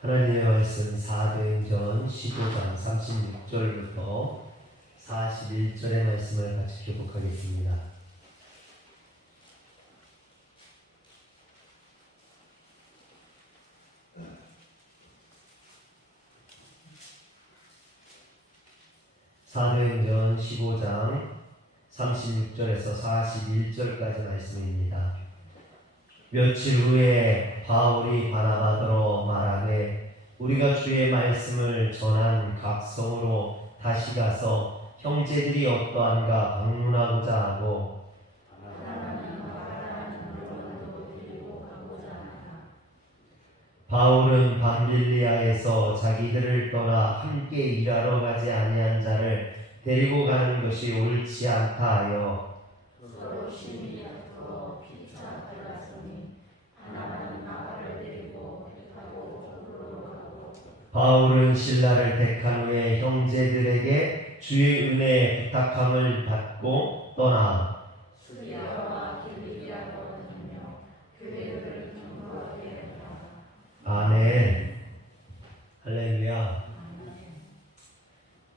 하나님의 말씀 사도행전 15장 36절부터 41절의 말씀을 같이 교독하겠습니다. 사도행전 15장 36절에서 41절까지 말씀입니다. 며칠 후에 바울이 바나바더러 말하되 우리가 주의 말씀을 전한 각 성으로 다시 가서 형제들이 어떠한가 방문하고자 하고 바울은 밤빌리아에서 자기들을 떠나 함께 일하러 가지 아니한 자를 데리고 가는 것이 옳지 않다 하여 바울은 신라를 택한 후에 형제들에게 주의 은혜에 부탁함을 받고 떠나 아멘. 할렐루야.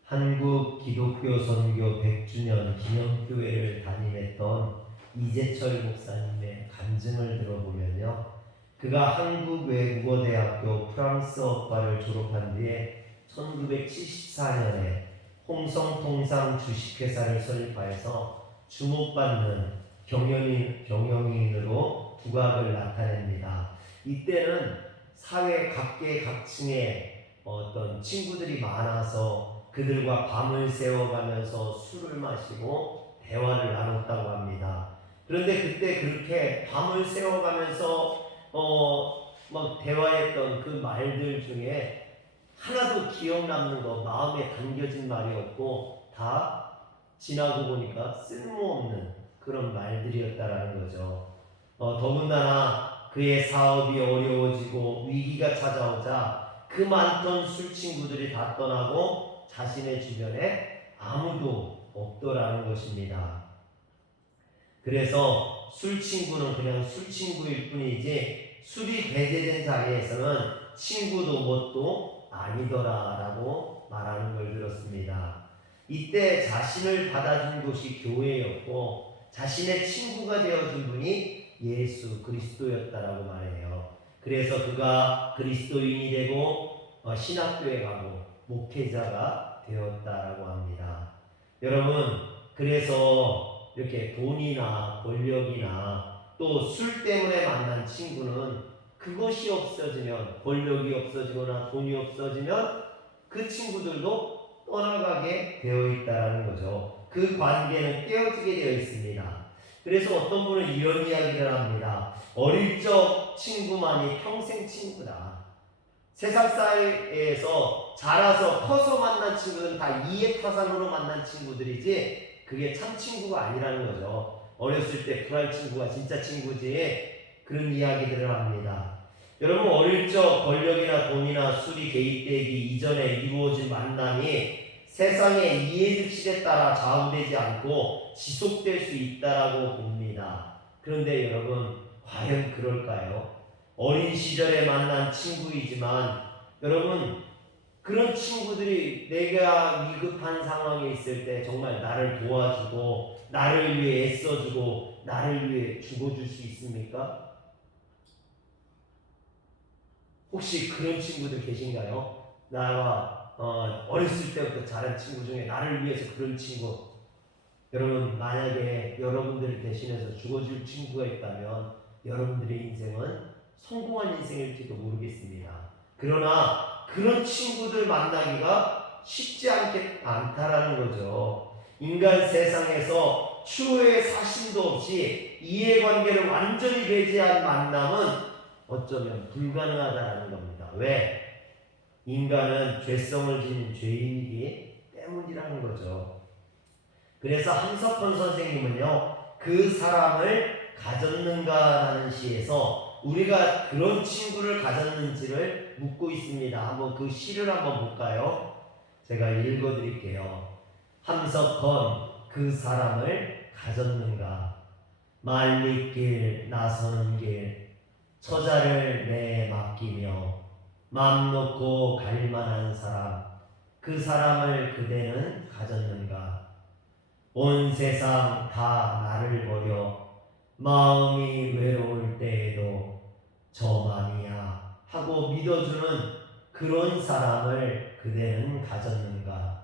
한국 기독교 선교 100주년 기념교회를 담임했던 이재철 목사님의 간증을 들어보면요, 그가 한국외국어대학교 프랑스어과를 졸업한 뒤에 1974년에 홍성통상 주식회사를 설립하여서 주목받는 경영인으로 두각을 나타냅니다. 이때는 사회 각계각층의 어떤 친구들이 많아서 그들과 밤을 새워가면서 술을 마시고 대화를 나눴다고 합니다. 그런데 그때 그렇게 밤을 새워가면서 막 대화했던 그 말들 중에 하나도 기억 남는 거, 마음에 담겨진 말이 없고 다 지나고 보니까 쓸모없는 그런 말들이었다라는 거죠. 더군다나 그의 사업이 어려워지고 위기가 찾아오자 그 많던 술 친구들이 다 떠나고 자신의 주변에 아무도 없더라는 것입니다. 그래서 술 친구는 그냥 술 친구일 뿐이지 술이 배제된 자리에서는 친구도 뭣도 아니더라라고 말하는 걸 들었습니다. 이때 자신을 받아준 곳이 교회였고 자신의 친구가 되어준 분이 예수 그리스도였다라고 말해요. 그래서 그가 그리스도인이 되고 신학교에 가고 목회자가 되었다라고 합니다. 여러분, 그래서 이렇게 돈이나 권력이나 또 술 때문에 만난 친구는 그것이 없어지면, 권력이 없어지거나 돈이 없어지면 그 친구들도 떠나가게 되어 있다는 거죠. 그 관계는 깨어지게 되어 있습니다. 그래서 어떤 분은 이런 이야기를 합니다. 어릴 적 친구만이 평생 친구다. 세상 사회에서 자라서 커서 만난 친구는 다 이해타산으로 만난 친구들이지 그게 참 친구가 아니라는 거죠. 어렸을 때 구할 친구가 진짜 친구지, 그런 이야기들을 합니다. 여러분, 어릴 적 권력이나 돈이나 술이 개입되기 이전에 이루어진 만남이 세상의 이해득실에 따라 좌우되지 않고 지속될 수 있다라고 봅니다. 그런데 여러분, 과연 그럴까요? 어린 시절에 만난 친구이지만 여러분, 그런 친구들이 내가 위급한 상황에 있을 때 정말 나를 도와주고 나를 위해 애써주고 나를 위해 죽어줄 수 있습니까? 혹시 그런 친구들 계신가요? 나와 어렸을 때부터 자란 친구 중에 나를 위해서 그런 친구, 여러분, 만약에 여러분들을 대신해서 죽어줄 친구가 있다면 여러분들의 인생은 성공한 인생일지도 모르겠습니다. 그러나 그런 친구들 만나기가 쉽지 않다라는 거죠. 인간 세상에서 추후의 사심도 없이 이해관계를 완전히 배제한 만남은 어쩌면 불가능하다는 겁니다. 왜? 인간은 죄성을 지닌 죄인이기 때문이라는 거죠. 그래서 함석헌 선생님은요, 그 사람을 가졌는가라는 시에서 우리가 그런 친구를 가졌는지를 묻고 있습니다. 한번 그 시를 한번 볼까요? 제가 읽어드릴게요. 함석헌, 그 사람을 가졌는가? 말리길 나서는 길, 처자를 내 맡기며 맘 놓고 갈 만한 사람, 그 사람을 그대는 가졌는가? 온 세상 다 나를 버려 마음이 외로울 때에도 저만이야 하고 믿어주는 그런 사람을 그대는 가졌는가?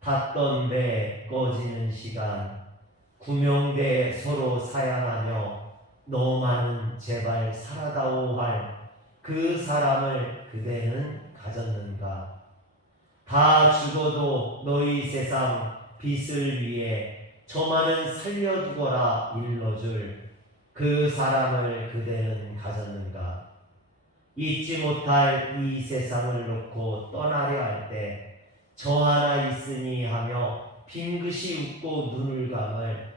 탔던 배 꺼지는 시간, 구명대 서로 사양하며 너만은 제발 살아다오 할 그 사람을 그대는 가졌는가? 다 죽어도 너희 세상 빛을 위해 저만은 살려두거라 일러줄 그 사람을 그대는 가졌는가? 잊지 못할 이 세상을 놓고 떠나려 할 때 저 하나 있으니 하며 빙긋이 웃고 눈을 감을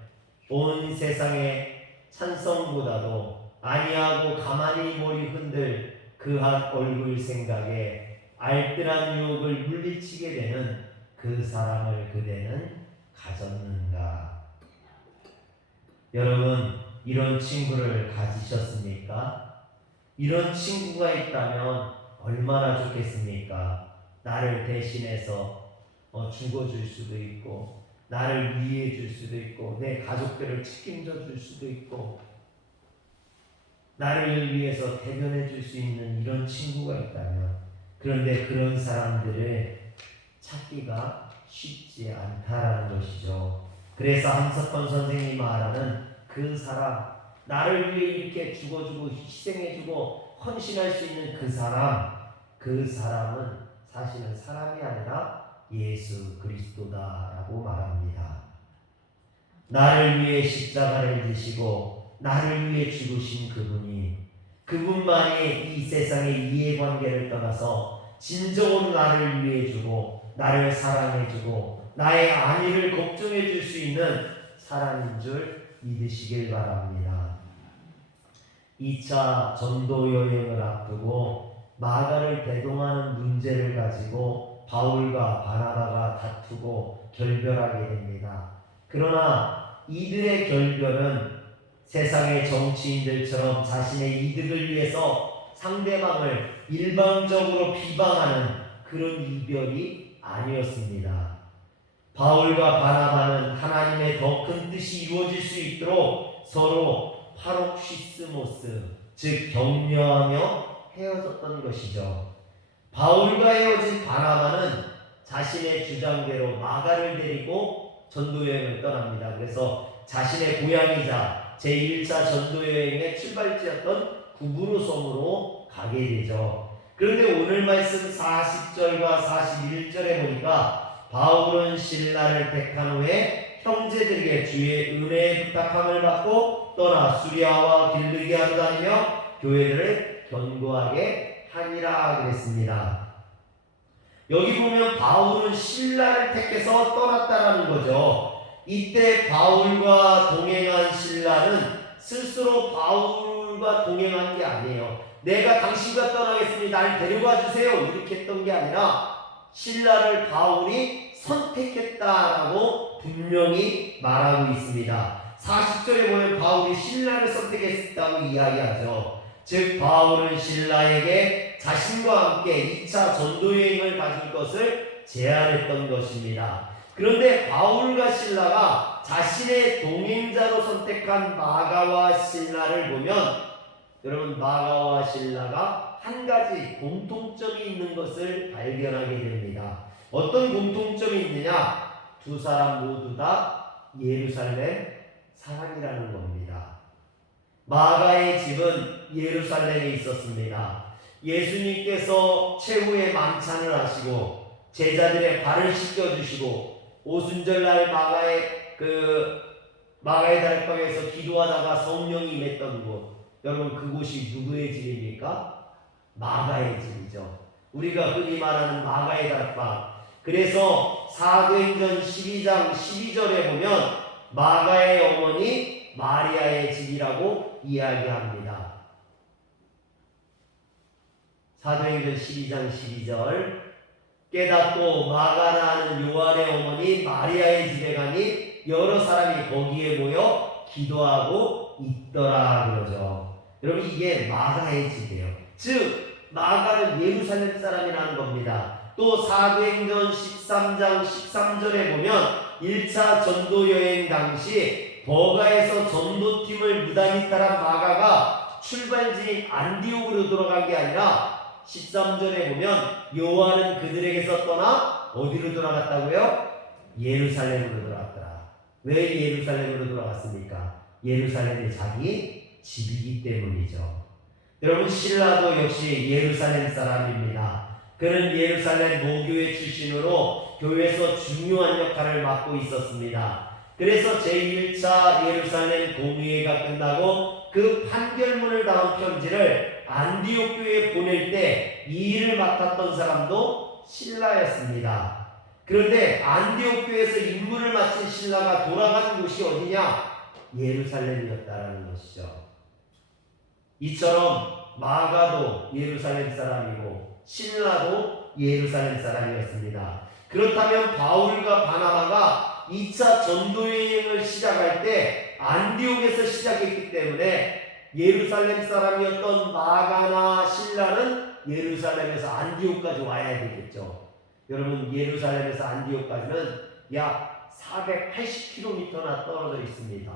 온 세상의 찬성보다도 아니하고 가만히 머리 흔들 그 한 얼굴 생각에 알뜰한 유혹을 물리치게 되는 그 사람을 그대는 가졌는가? 여러분, 이런 친구를 가지셨습니까? 이런 친구가 있다면 얼마나 좋겠습니까? 나를 대신해서 죽어줄 수도 있고, 나를 위해 줄 수도 있고, 내 가족들을 책임져 줄 수도 있고, 나를 위해서 대변해 줄 수 있는 이런 친구가 있다면, 그런데 그런 사람들을 찾기가 쉽지 않다라는 것이죠. 그래서 함석헌 선생님이 말하는 그 사람, 나를 위해 이렇게 죽어주고 희생해주고 헌신할 수 있는 그 사람은 사실은 사람이 아니라 예수 그리스도다라고 말합니다. 나를 위해 십자가를 지시고 나를 위해 죽으신 그분만이 이 세상의 이해관계를 떠나서 진정으로 나를 위해 주고 나를 사랑해 주고 나의 안위를 걱정해 줄 수 있는 사람인 줄 믿으시길 바랍니다. 2차 전도 여행을 앞두고 마가를 대동하는 문제를 가지고 바울과 바나바가 다투고 결별하게 됩니다. 그러나 이들의 결별은 세상의 정치인들처럼 자신의 이득을 위해서 상대방을 일방적으로 비방하는 그런 이별이 아니었습니다. 바울과 바나바는 하나님의 더 큰 뜻이 이루어질 수 있도록 서로 파록시스모스, 즉 격려하며 헤어졌던 것이죠. 바울과 헤어진 바나바는 자신의 주장대로 마가를 데리고 전도여행을 떠납니다. 그래서 자신의 고향이자 제1차 전도여행의 출발지였던 구브로섬으로 가게 되죠. 그런데 오늘 말씀 40절과 41절에 보니까 바울은 신라를 택한 후에 형제들에게 주의 은혜의 부탁함을 받고 떠나 수리아와 길르기아로 다니며 교회들을 견고하게 하니라 그랬습니다. 여기 보면 바울은 신라를 택해서 떠났다라는 거죠. 이때 바울과 동행한 신라는 스스로 바울과 동행한 게 아니에요. 내가 당신과 떠나겠습니다. 날 데려가 주세요. 이렇게 했던 게 아니라 신라를 바울이 선택했다라고 분명히 말하고 있습니다. 40절에 보면 바울이 신라를 선택했다고 이야기하죠. 즉 바울은 신라에게 자신과 함께 2차 전도여행을 가질 것을 제안했던 것입니다. 그런데 바울과 신라가 자신의 동행자로 선택한 마가와 신라를 보면 여러분 마가와 신라가 한 가지 공통점이 있는 것을 발견하게 됩니다. 어떤 공통점이 있느냐? 두 사람 모두 다 예루살렘 사람이라는 겁니다. 마가의 집은 예루살렘에 있었습니다. 예수님께서 최후의 만찬을 하시고 제자들의 발을 씻겨주시고 오순절날 마가의 다락방에서 기도하다가 성령이 임했던 곳, 여러분 그곳이 누구의 집입니까? 마가의 집이죠. 우리가 흔히 말하는 마가의 다락방. 그래서 사도행전 12장 12절에 보면 마가의 어머니 마리아의 집이라고 이야기합니다. 사도행전 12장 12절 깨닫고 마가라는 요한의 어머니 마리아의 집에 가니 여러 사람이 거기에 모여 기도하고 있더라 그러죠. 여러분 이게 마가의 집이에요. 즉 마가는 예루살렘 사람이라는 겁니다. 또 사도행전 13장 13절에 보면 1차 전도 여행 당시 버가에서 전도팀을 무단히 따라 마가가 출발지인 안디옥으로 돌아간 게 아니라 13절에 보면 요한은 그들에게서 떠나 어디로 돌아갔다고요? 예루살렘으로 돌아갔더라. 왜 예루살렘으로 돌아갔습니까? 예루살렘이 자기 집이기 때문이죠. 여러분, 신라도 역시 예루살렘 사람입니다. 그는 예루살렘 모교회 출신으로 교회에서 중요한 역할을 맡고 있었습니다. 그래서 제1차 예루살렘 공의회가 끝나고 그 판결문을 담은 편지를 안디옥 교회에 보낼 때 이 일을 맡았던 사람도 신라였습니다. 그런데 안디옥 교회에서 임무를 마친 신라가 돌아간 곳이 어디냐? 예루살렘이었다라는 것이죠. 이처럼 마가도 예루살렘 사람이고 신라도 예루살렘 사람이었습니다. 그렇다면 바울과 바나바가 2차 전도여행을 시작할 때 안디옥에서 시작했기 때문에 예루살렘 사람이었던 마가나 신라는 예루살렘에서 안디옥까지 와야 되겠죠. 여러분, 예루살렘에서 안디옥까지는 약 480km나 떨어져 있습니다.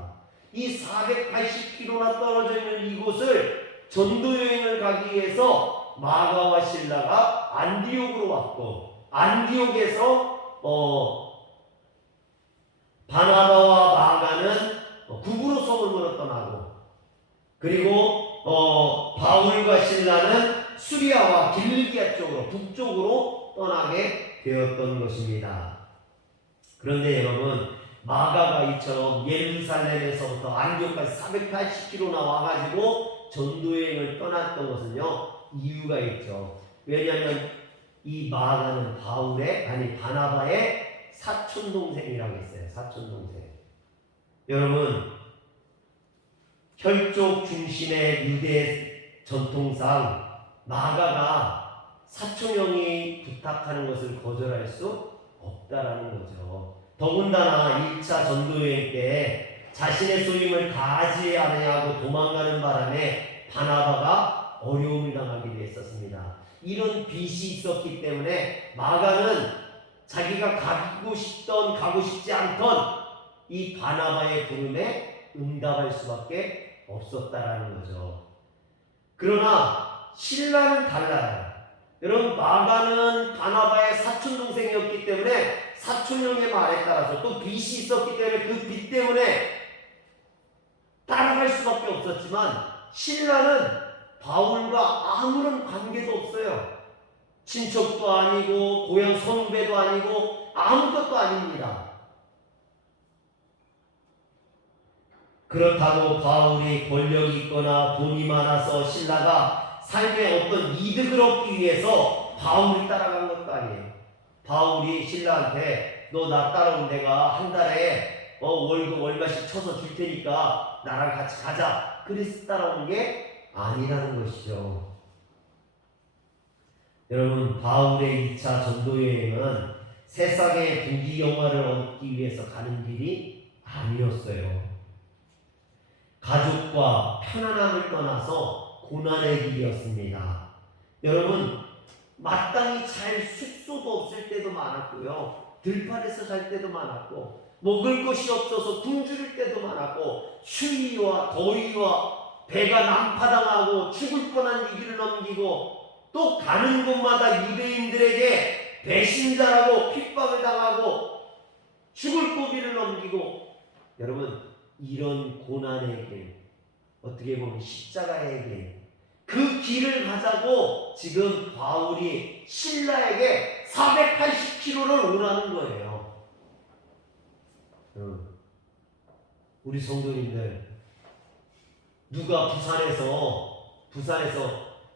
이 480km나 떨어져 있는 이곳을 전도여행을 가기 위해서 마가와 신라가 안디옥으로 왔고, 안디옥에서 바나바와 마가는 구브로 소돔으로 떠나고, 그리고 바울과 신라는 수리아와 길리기아 쪽으로 북쪽으로 떠나게 되었던 것입니다. 그런데 여러분, 마가가 이처럼 예루살렘에서부터 안디옥까지 480km나 와가지고 전도여행을 떠났던 것은요, 이유가 있죠. 왜냐하면 이 마가는 바나바의 사촌동생이라고 했어요. 사촌동생. 여러분, 혈족 중심의 유대 전통상 마가가 사촌형이 부탁하는 것을 거절할 수 없다라는 거죠. 더군다나 1차 전도여행 때 자신의 소임을 다하지 않으려고 도망가는 바람에 바나바가 어려움을 당하기도 했었습니다. 이런 빚이 있었기 때문에 마가는 자기가 가고 싶지 않던 이 바나바의 부름에 응답할 수밖에 없었다라는 거죠. 그러나 신라는 달라요. 여러분, 마가는 바나바의 사촌동생이었기 때문에 사촌형의 말에 따라서 또 빚이 있었기 때문에 그 빚 때문에 따라갈 수밖에 없었지만, 신라는 바울과 아무런 관계도 없어요. 친척도 아니고 고향 선배도 아니고 아무것도 아닙니다. 그렇다고 바울이 권력이 있거나 돈이 많아서 신라가 삶에 어떤 이득을 얻기 위해서 바울을 따라간 것도 아니에요. 바울이 신라한테 너 나 따라온 내가 한 달에 월급 얼마씩 쳐서 줄 테니까 나랑 같이 가자, 그래서 따라온 게 아니라는 것이죠. 여러분, 바울의 2차 전도여행은 세상의 부귀영화를 얻기 위해서 가는 길이 아니었어요. 가족과 편안함을 떠나서 고난의 길이었습니다. 여러분, 마땅히 잘 숙소도 없을 때도 많았고요, 들판에서 잘 때도 많았고, 먹을 것이 없어서 굶주릴 때도 많았고, 추위와 더위와 배가 난파당하고 죽을 뻔한 위기를 넘기고, 또 가는 곳마다 유대인들에게 배신자라고 핍박을 당하고 죽을 고비를 넘기고, 여러분, 이런 고난의 길, 어떻게 보면 십자가의 길, 그 길을 가자고 지금 바울이 신라에게 480km를 오라는 거예요. 우리 성도님들, 누가 부산에서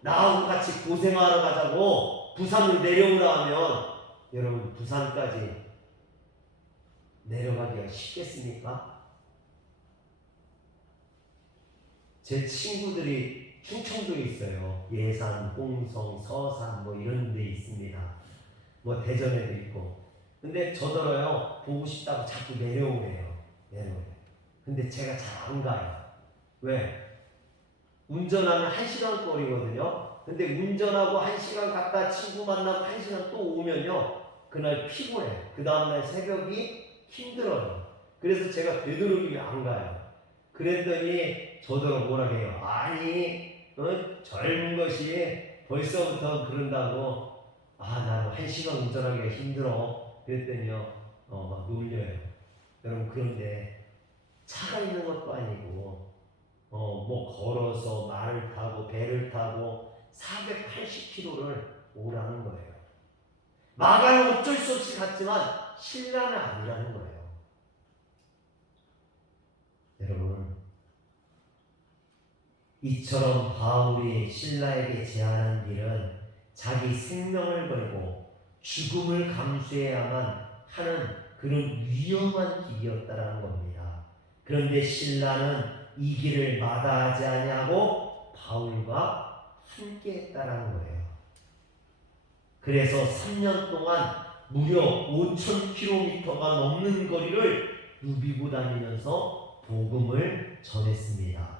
나하고 같이 고생하러 가자고 부산을 내려오라 하면 여러분, 부산까지 내려가기가 쉽겠습니까? 제 친구들이 충청도에 있어요. 예산, 홍성, 서산 이런 데 있습니다. 대전에도 있고. 근데 저더러요, 보고 싶다고 자꾸 내려오래요. 근데 제가 잘 안 가요. 왜? 운전하면 1시간 거리거든요. 근데 운전하고 1시간 갔다 친구 만나고 1시간 또 오면요, 그날 피곤해. 그 다음날 새벽이 힘들어요. 그래서 제가 되도록이면 안 가요. 그랬더니 저더러 뭐라 해요. 아니 젊은 것이 벌써부터 그런다고. 나는 1시간 운전하기가 힘들어. 그랬더니요, 막 놀려요. 여러분, 그런데 차가 있는 것도 아니고 뭐 걸어서 말을 타고 배를 타고 480km를 오라는 거예요. 마가는 어쩔 수 없이 갔지만 신라는 아니라는 거예요. 여러분, 이처럼 바울이 신라에게 제안한 길은 자기 생명을 걸고 죽음을 감수해야만 하는 그런 위험한 길이었다라는 겁니다. 그런데 신라는 이 길을 마다하지 아니하고 바울과 함께했다라는 거예요. 그래서 3년 동안 무려 5,000km가 넘는 거리를 누비고 다니면서 복음을 전했습니다.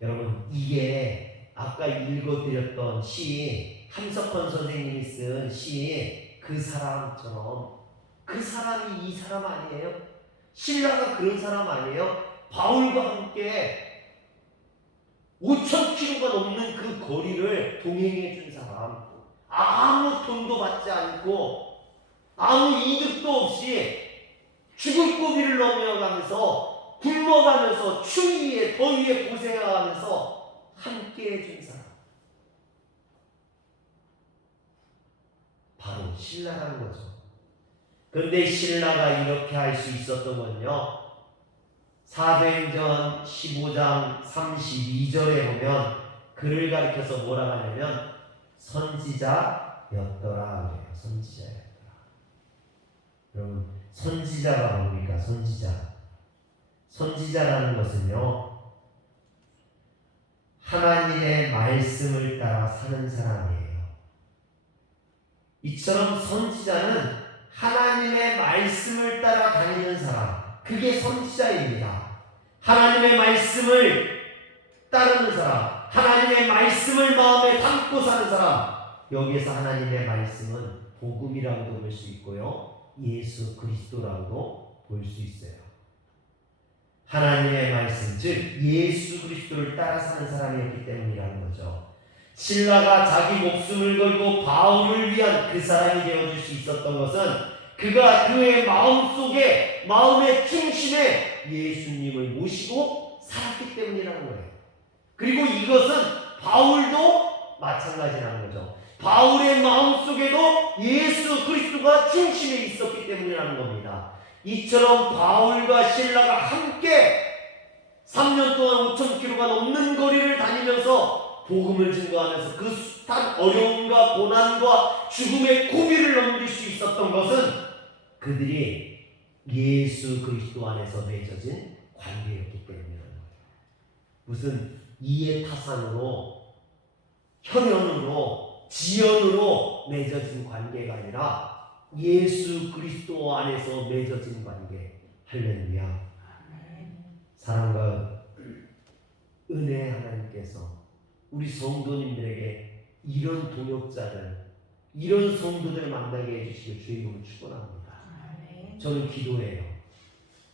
여러분, 이게 아까 읽어드렸던 시, 함석헌 선생님이 쓴 시, 그 사람처럼, 그 사람이 이 사람 아니에요? 신라가 그런 사람 아니에요? 바울과 함께 5,000km가 넘는 그 거리를 동행해 준 사람, 아무 돈도 받지 않고 아무 이득도 없이 죽을 고비를 넘어가면서 굶어가면서 추위에 더위에 고생하면서 함께 해준 사람, 바로 신라라는 거죠. 그런데 신라가 이렇게 할 수 있었던 건요, 사도행전 15장 32절에 보면 그를 가리켜서 뭐라 하냐면 선지자였더라 그래요. 선지자였더라. 여러분, 선지자가 뭡니까? 선지자라는 것은요, 하나님의 말씀을 따라 사는 사람이에요. 이처럼 선지자는 하나님의 말씀을 따라 다니는 사람, 그게 선지자입니다. 하나님의 말씀을 따르는 사람, 하나님의 말씀을 마음에 담고 사는 사람, 여기에서 하나님의 말씀은 복음이라고도 볼 수 있고요, 예수 그리스도라고도 볼 수 있어요. 하나님의 말씀, 즉 예수 그리스도를 따라 사는 사람이었기 때문이라는 거죠. 신라가 자기 목숨을 걸고 바울을 위한 그 사람이 되어줄 수 있었던 것은 그가 그의 마음속에, 마음의 중심에 예수님을 모시고 살았기 때문이라는 거예요. 그리고 이것은 바울도 마찬가지라는 거죠. 바울의 마음속에도 예수 그리스도가 중심에 있었기 때문이라는 겁니다. 이처럼 바울과 신라가 함께 3년 동안 5,000km가 넘는 거리를 다니면서 복음을 증거하면서 그 숱한 어려움과 고난과 죽음의 고비를 넘길 수 있었던 것은 그들이 예수 그리스도 안에서 맺어진 관계였기 때문이라는 거예요. 무슨 이해타산으로, 혈연으로, 지연으로 맺어진 관계가 아니라 예수 그리스도 안에서 맺어진 관계. 할렐루야. 사랑과 은혜 하나님께서 우리 성도님들에게 이런 동역자를, 이런 성도들을 만나게 해주시길 주의 이름으로 축원합니다. 저는 기도해요.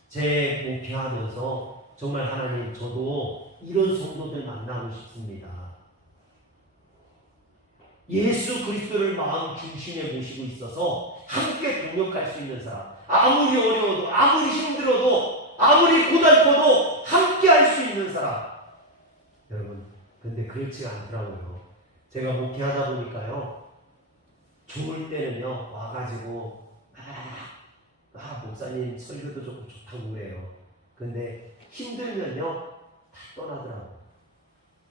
제 목회하면서 정말 하나님, 저도 이런 성도들 만나고 싶습니다. 예수 그리스도를 마음 중심에 모시고 있어서 함께 동역할 수 있는 사람, 아무리 어려워도, 아무리 힘들어도, 아무리 고달퍼도 함께 할 수 있는 사람. 여러분, 근데 그렇지 않더라고요. 제가 목회하다 보니까요, 좋을 때는요 와가지고 목사님 설교도 좋고 좋다고 그래요. 근데 힘들면요 다 떠나더라고요.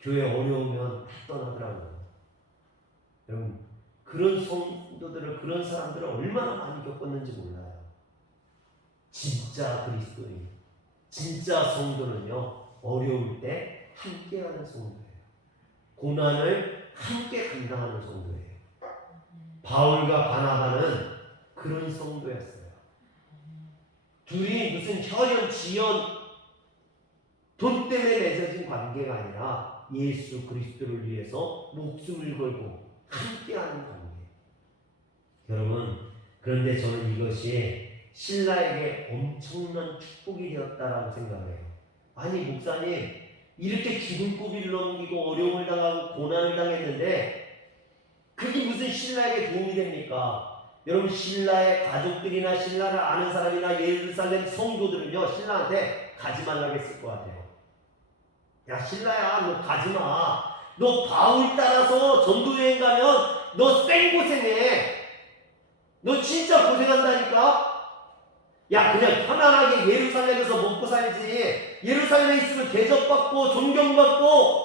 교회 어려우면 다 떠나더라고요. 여러분, 그런 성도들을, 그런 사람들을 얼마나 많이 겪었는지 몰라요. 진짜 그리스도인, 진짜 성도는요, 어려울 때 함께하는 성도예요. 고난을 함께 감당하는 성도예요. 바울과 바나바는 그런 성도였어요. 둘이 무슨 혈연, 지연, 돈 때문에 맺어진 관계가 아니라 예수 그리스도를 위해서 목숨을 걸고 함께하는 관계. 여러분, 그런데 저는 이것이 신라에게 엄청난 축복이 되었다라고 생각해요. 아니 목사님, 이렇게 죽을 고비를 넘기고 어려움을 당하고 고난을 당했는데 그게 무슨 신라에게 도움이 됩니까? 여러분, 신라의 가족들이나 신라를 아는 사람이나 예루살렘 성도들은요, 신라한테 가지 말라고 했을 것 같아요. 야 신라야, 너 가지마. 너 바울 따라서 전도여행 가면 너 생고생해. 너 진짜 고생한다니까. 야 그냥 편안하게 예루살렘에서 먹고 살지. 예루살렘에 있으면 대접받고 존경받고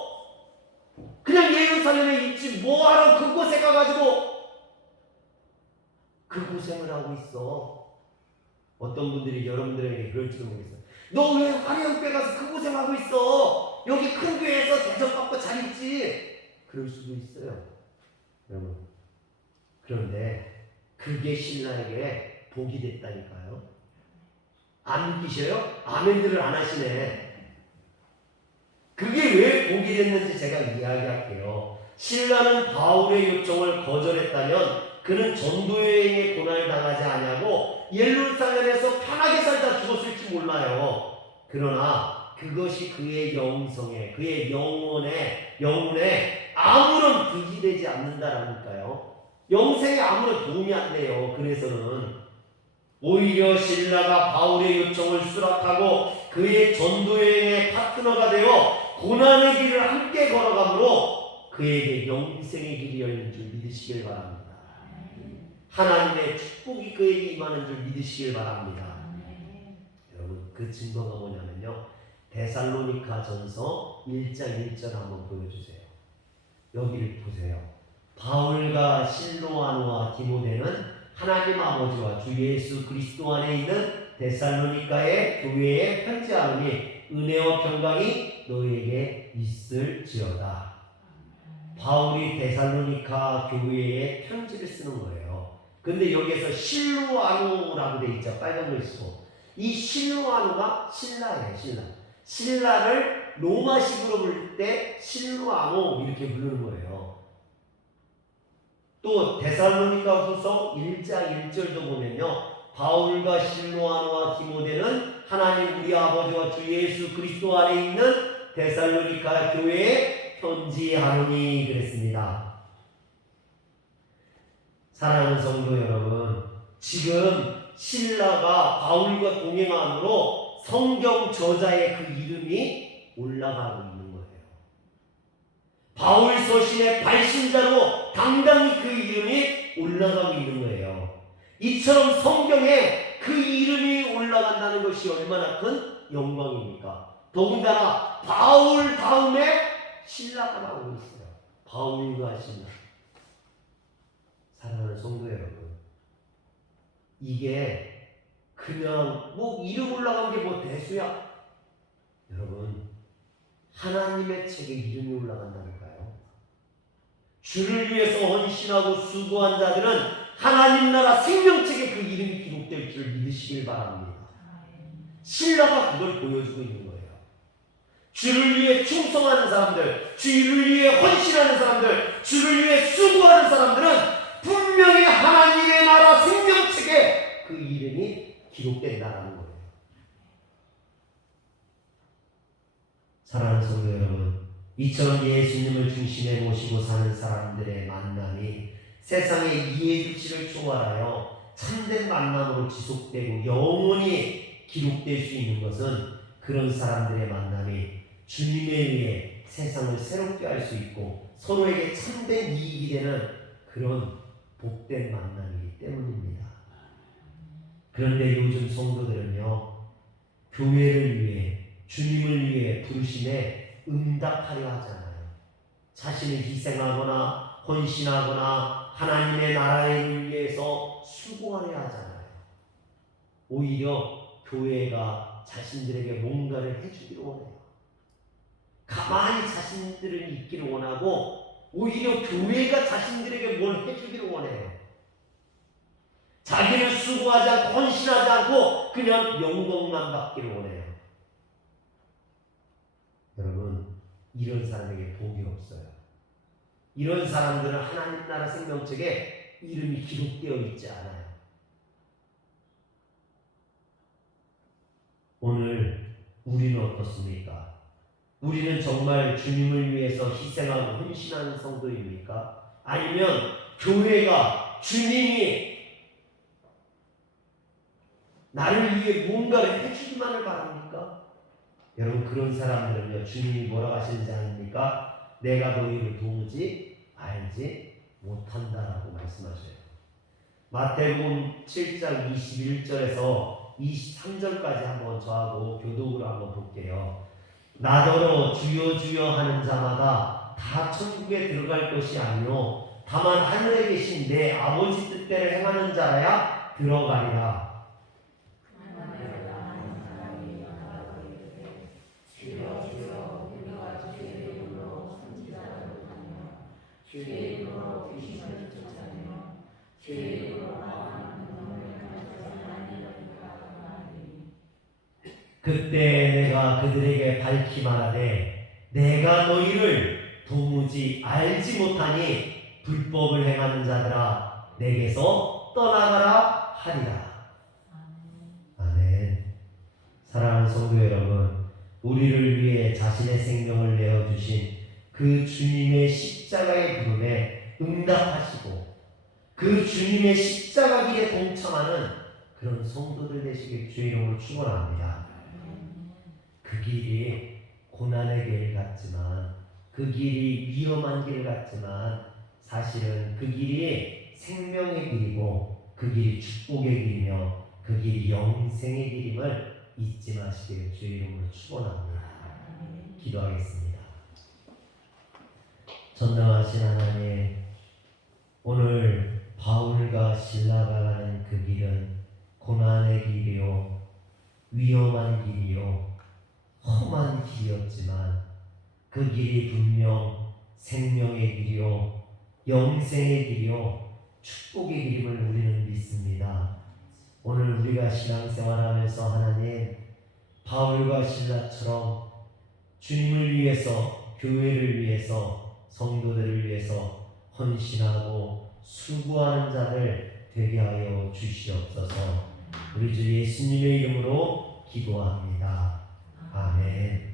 그냥 예루살렘에 있지 뭐하러 그곳에 가가지고 그 고생을 하고 있어. 어떤 분들이 여러분들에게 그럴지도 모르겠어요. 너 왜 화려하게 가서 그 고생하고 있어? 여기 큰 교회에서 대접받고 잘 있지. 그럴 수도 있어요 여러분. 그런데 그게 신라에게 복이 됐다니까요. 안 믿기셔요? 아멘들을 안 하시네. 그게 왜 복이 됐는지 제가 이야기할게요. 신라는 바울의 요청을 거절했다면 그는 전도여행에 고난을 당하지 아니하고 예루살렘에서 편하게 살다 죽었을지 몰라요. 그러나 그것이 그의 영성에, 그의 영혼에 아무런 득이 되지 않는다라니까요. 영생에 아무런 도움이 안 돼요. 그래서는 오히려 신라가 바울의 요청을 수락하고 그의 전도여행의 파트너가 되어 고난의 길을 함께 걸어가므로 그에게 영생의 길이 열린 줄 믿으시길 바랍니다. 하나님의 축복이 그에게 임하는 줄 믿으시길 바랍니다. 여러분, 그 증거가 뭐냐면요, 데살로니가 전서 1장 1절 한번 보여주세요. 여기를 보세요. 바울과 실로아노와 디모데는 하나님 아버지와 주 예수 그리스도 안에 있는 데살로니가의 교회에 편지하노니 은혜와 평강이 너희에게 있을지어다. 바울이 데살로니가 교회에 편지를 쓰는 거예요. 근데 여기에서 실로아노라고 돼 있죠. 빨간 글씨로. 이 실로아노가 신라예요. 신라를 로마식으로 부를 때 실로아노 이렇게 부르는 거예요. 또 데살로니가 후서 1장 1절도 보면요, 바울과 실로아노와 디모데는 하나님 우리 아버지와 주 예수 그리스도 안에 있는 데살로니가 교회에 편지하노니 그랬습니다. 사랑하는 성도 여러분, 지금 신라가 바울과 동행함으로 성경 저자의 그 이름이 올라가고 있는 거예요. 바울 서신의 발신자로 당당히 그 이름이 올라가고 있는 거예요. 이처럼 성경에 그 이름이 올라간다는 것이 얼마나 큰 영광입니까? 더군다나 바울 다음에 신라가 나오고 있어요. 바울과 신라. 사랑하는 성도 여러분, 이게 그냥 뭐 이름 올라간 게 뭐 대수야. 여러분, 하나님의 책에 이름이 올라간다니까요. 주를 위해서 헌신하고 수고한 자들은 하나님 나라 생명책에 그 이름이 기록될 줄 믿으시길 바랍니다. 신라가 그걸 보여주고 있는 거예요. 주를 위해 충성하는 사람들, 주를 위해 헌신하는 사람들, 주를 위해 수고하는 사람들은 분명히 하나님의 나라 생명책에 그 이름이 기록된다는 거예요. 사랑하는 성도 여러분, 이처럼 예수님을 중심에 모시고 사는 사람들의 만남이 세상의 이해주치를 초월하여 참된 만남으로 지속되고 영원히 기록될 수 있는 것은 그런 사람들의 만남이 주님에 의해 세상을 새롭게 할 수 있고 서로에게 참된 이익이 되는 그런 복된 만남이기 때문입니다. 그런데 요즘 성도들은요, 교회를 위해 주님을 위해 부르심에 응답하려 하잖아요. 자신을 희생하거나 헌신하거나 하나님의 나라를 위해서 수고하려 하잖아요. 오히려 교회가 자신들에게 뭔가를 해주기를 원해요. 가만히 자신들은 있기를 원하고 오히려 교회가 자신들에게 뭘 해주기를 원해요. 자기를 수고하지 않고 헌신하지 않고 그냥 영광만 받기를 원해요. 여러분, 이런 사람에게 복이 없어요. 이런 사람들은 하나님 나라 생명책에 이름이 기록되어 있지 않아요. 오늘 우리는 어떻습니까? 우리는 정말 주님을 위해서 희생하고 헌신하는 성도입니까? 아니면 교회가 주님이 나를 위해 무언가를 해주기만을 바랍니까? 여러분, 그런 사람들은요, 주님이 뭐라고 하시는지 아닙니까? 내가 너희를 도무지 알지 못한다라고 말씀하셔요. 마태복음 7장 21절에서 23절까지 한번 저하고 교독으로 한번 볼게요. 나더러 주여 주여 하는 자마다 다 천국에 들어갈 것이 아니요 다만 하늘에 계신 내 아버지 뜻대로 행하는 자라야 들어가리라. 그때 내가 그들에게 밝히 말하되 내가 너희를 도무지 알지 못하니 불법을 행하는 자들아 내게서 떠나가라 하리라. 아멘. 사랑하는 성도 여러분, 우리를 위해 자신의 생명을 내어주신 그 주님의 십자가의 부름에 응답하시고 그 주님의 십자가 길에 동참하는 그런 성도들 되시길 주의 이름으로 축원합니다. 그 길이 고난의 길 같지만, 그 길이 위험한 길 같지만 사실은 그 길이 생명의 길이고 그 길이 축복의 길이며 그 길이 영생의 길임을 잊지 마시길 주의 이름으로 축원합니다. 기도하겠습니다. 전능하신 하나님, 오늘 바울과 실라가 가는 그 길은 고난의 길이요 위험한 길이요 험한 길이었지만 그 길이 분명 생명의 길이요 영생의 길이요 축복의 길임을 우리는 믿습니다. 오늘 우리가 신앙생활하면서 하나님, 바울과 실라처럼 주님을 위해서, 교회를 위해서, 성도들을 위해서 헌신하고 수고하는 자들 되게 하여 주시옵소서. 우리 주 예수님의 이름으로 기도합니다. 아멘.